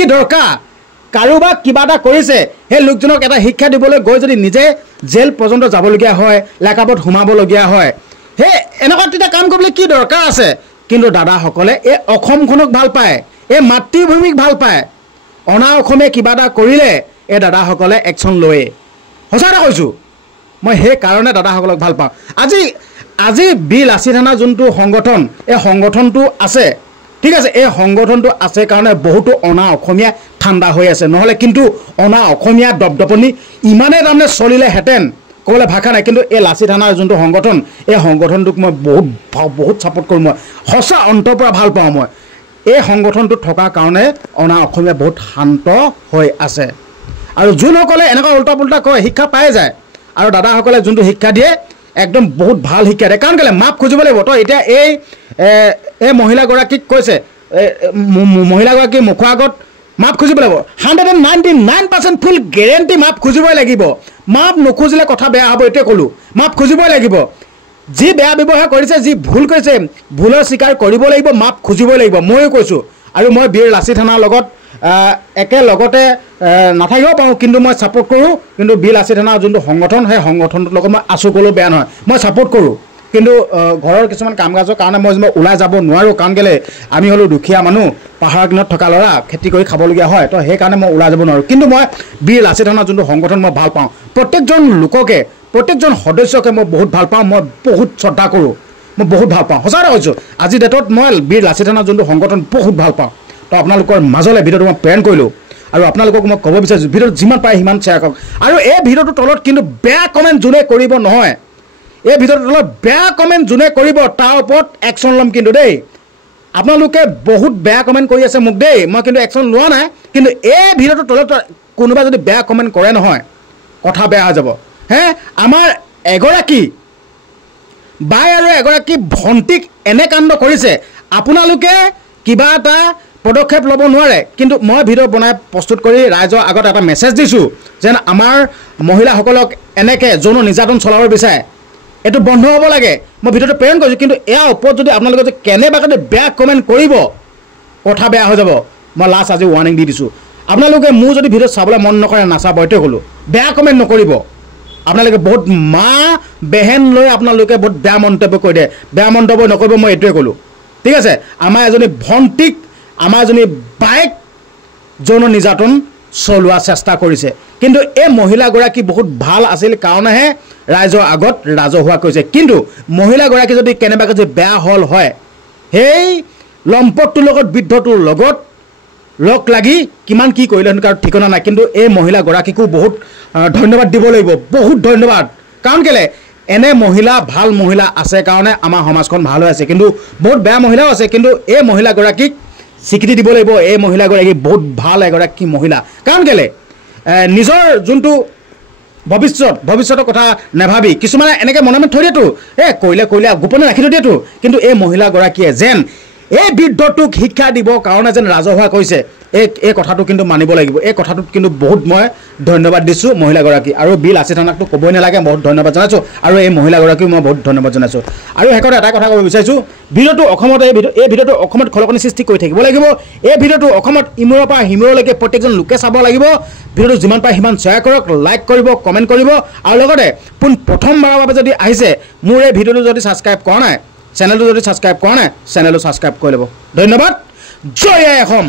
কি দৰকাৰ কাৰোবাক কিবা এটা কৰিছে সেই লোকজনক এটা শিক্ষা দিবলৈ গৈ যদি নিজে জেল পৰ্যন্ত যাবলগীয়া হয় লেকাবত সোমাবলগীয়া হয় সেই এনেকুৱা তেতিয়া কাম কৰিবলৈ কি দৰকাৰ আছে কিন্তু দাদাসকলে এই অসমখনক ভাল পায় এই মাতৃভূমিক ভাল পায় অনা অসমীয়া কিবা এটা কৰিলে এই দাদাসকলে একশ্যন লয়ে সঁচা কথা কৈছোঁ মই সেই কাৰণে দাদাসকলক ভাল পাওঁ আজি বি লাচিত থানা যোনটো সংগঠন এই সংগঠনটো আছে ঠিক আছে এই সংগঠনটো আছে কাৰণে বহুতো অনা অসমীয়া ঠাণ্ডা হৈ আছে নহ'লে কিন্তু অনা অসমীয়া দপদপনি ইমানেই তাৰমানে চলিলেহেঁতেন ক'বলৈ ভাষা নাই কিন্তু এই লাচিত থানাৰ যোনটো সংগঠন এই সংগঠনটোক মই বহুত ছাপোৰ্ট কৰোঁ মই সঁচা অন্তৰ পৰা ভাল পাওঁ মই এই সংগঠনটো থকাৰ কাৰণে অনা অসমীয়া বহুত শান্ত হৈ আছে আৰু যোনসকলে এনেকুৱা উল্টা পুল্টা কয় শিক্ষা পাই যায় আৰু দাদাসকলে যোনটো শিক্ষা দিয়ে একদম বহুত ভাল শিক্ষা দিয়ে কাৰণ কেলৈ মাপ খুজিব লাগিব তই এতিয়া এই মহিলাগৰাকীক কৈছে মহিলাগৰাকীৰ মুখৰ আগত মাপ খুজিব লাগিব 199% ফুল গেৰেণ্টি মাপ খুজিবই লাগিব মাপ নুখুজিলে কথা বেয়া হ'ব এইটোৱে ক'লোঁ মাপ খুজিবই লাগিব যি বেয়া ব্যৱহাৰ কৰিছে যি ভুল কৰিছে ভুলৰ স্বীকাৰ কৰিব লাগিব মাপ খুজিবই লাগিব ময়ো কৈছোঁ আৰু মই বীৰ লাচিত থানাৰ লগত একেলগতে নাথাকিব পাৰোঁ কিন্তু মই ছাপোৰ্ট কৰোঁ কিন্তু বীৰ লাচিত থানাৰ যোনটো সংগঠন সেই সংগঠনটোৰ লগত মই আছোঁ ক'লেও বেয়া নহয় মই ছাপোৰ্ট কৰোঁ কিন্তু ঘৰৰ কিছুমান কাম কাজৰ কাৰণে মই ওলাই যাব নোৱাৰোঁ কাৰণ কেলৈ আমি হ'লোঁ দুখীয়া মানুহ পাহাৰৰ কিনাৰত থকা ল'ৰা খেতি কৰি খাবলগীয়া হয় তো সেইকাৰণে মই ওলাই যাব নোৱাৰোঁ কিন্তু মই বীৰ লাচিত থানাৰ যোনটো সংগঠন মই ভাল পাওঁ প্ৰত্যেকজন লোককে প্ৰত্যেকজন সদস্যকে মই বহুত ভাল পাওঁ মই বহুত শ্ৰদ্ধা কৰোঁ মই বহুত ভাল পাওঁ সঁচা কথা কৈছোঁ আজিৰ ডেটত মই বীৰ লাচিত থানাৰ যোনটো সংগঠন বহুত ভাল পাওঁ তো আপোনালোকৰ মাজলৈ ভিডিঅ'টো মই প্ৰেৰণ কৰিলোঁ আৰু আপোনালোকক মই ক'ব বিচাৰিছোঁ ভিডিঅ'টো যিমান পাৰে সিমান শ্বেয়াৰ কৰক আৰু এই ভিডিঅ'টোৰ তলত কিন্তু বেয়া কমেণ্ট যোনে কৰিব নহয় এই ভিডিঅ'টোৰ তলত বেয়া কমেণ্ট যোনে কৰিব তাৰ ওপৰত একশ্যন ল'ম কিন্তু দেই আপোনালোকে বহুত বেয়া কমেণ্ট কৰি আছে মোক দেই মই কিন্তু একশ্যন লোৱা নাই কিন্তু এই ভিডিঅ'টোৰ তলত কোনোবা যদি বেয়া কমেণ্ট কৰে নহয় কথা বেয়া হৈ যাব হে আমাৰ এগৰাকী বাই আৰু এগৰাকী ভণ্টিক এনে কাণ্ড কৰিছে আপোনালোকে কিবা এটা পদক্ষেপ ল'ব নোৱাৰে কিন্তু মই ভিডিঅ' বনাই প্ৰস্তুত কৰি ৰাইজৰ আগত এটা মেছেজ দিছোঁ যেন আমাৰ মহিলাসকলক এনেকৈ যৌন নিৰ্যাতন চলাব বিচাৰে এইটো বন্ধ হ'ব লাগে মই ভিডিঅ'টো প্ৰেৰণ কৰিছোঁ কিন্তু ইয়াৰ ওপৰত যদি আপোনালোকে যদি কেনেবাকৈ বেয়া কমেণ্ট কৰিব কথা বেয়া হৈ যাব মই লাষ্ট আজি ৱাৰ্ণিং দি দিছোঁ আপোনালোকে মোৰ যদি ভিডিঅ' চাবলৈ মন নকৰে নাচাব এইটোৱে ক'লোঁ বেয়া কমেণ্ট নকৰিব আপোনালোকে বহুত মা বেহেন লৈ আপোনালোকে বহুত বেয়া মন্তব্য কৰি দিয়ে বেয়া মন্তব্য নকৰিব মই এইটোৱে ক'লোঁ ঠিক আছে আমাৰ এজনী ভণ্টিক আমাৰ এজনী বাইক যৌন নিৰ্যাতন চলোৱা চেষ্টা কৰিছে কিন্তু এই মহিলাগৰাকী বহুত ভাল আছিল কাৰণেহে ৰাইজৰ আগত ৰাজহুৱা কৰিছে কিন্তু মহিলাগৰাকী যদি কেনেবাকৈ যদি বেয়া হ'ল হয় সেই লম্পটটোৰ লগত বৃদ্ধটোৰ লগত লগ লাগি কিমান কি কৰিলে কাৰণ ঠিকনা নাই কিন্তু এই মহিলাগৰাকীকো বহুত ধন্যবাদ দিব লাগিব বহুত ধন্যবাদ কাৰণ কেলৈ এনে মহিলা ভাল মহিলা আছে কাৰণে আমাৰ সমাজখন ভাল হৈ আছে কিন্তু বহুত বেয়া মহিলাও আছে কিন্তু এই মহিলাগৰাকীক স্বীকৃতি দিব লাগিব এই মহিলাগৰাকী বহুত ভাল এগৰাকী মহিলা কাৰণ কেলৈ নিজৰ যোনটো ভৱিষ্যতৰ কথা নাভাবি কিছুমানে এনেকৈ মনে মনে থৈ দিয়েতো কৰিলে গোপনে ৰাখি থৈ দিয়েতো কিন্তু এই মহিলাগৰাকীয়ে যেন এই বৃদ্ধটোক শিক্ষা দিবৰ কাৰণে যেন ৰাজহুৱা কৈছে এই কথাটো কিন্তু মানিব লাগিব এই কথাটোত কিন্তু বহুত মই ধন্যবাদ দিছোঁ মহিলাগৰাকী আৰু বীৰ লাচিত থানাকতো ক'বই নালাগে বহুত ধন্যবাদ জনাইছোঁ আৰু এই মহিলাগৰাকীও মই বহুত ধন্যবাদ জনাইছোঁ আৰু শেষত এটা কথা ক'ব বিচাৰিছোঁ ভিডিঅ'টো অসমত এই ভিডিঅ'টো অসমত খলকনি সৃষ্টি কৰি থাকিব লাগিব এই ভিডিঅ'টো অসমত ইমূৰৰ পৰা সিমূৰলৈকে প্ৰত্যেকজন লোকে চাব লাগিব ভিডিঅ'টো যিমান পাৰে সিমান শ্বেয়াৰ কৰক লাইক কৰিব কমেণ্ট কৰিব আৰু লগতে প্ৰথমবাৰৰ বাবে যদি আহিছে মোৰ এই ভিডিঅ'টো যদি ছাবস্ক্ৰাইব কৰা নাই চেনেলটো যদি ছাবস্ক্ৰাইব কৰা নাই চেনেলটো ছাবস্ক্ৰাইব কৰি ল'ব ধন্যবাদ জয় আই অসম।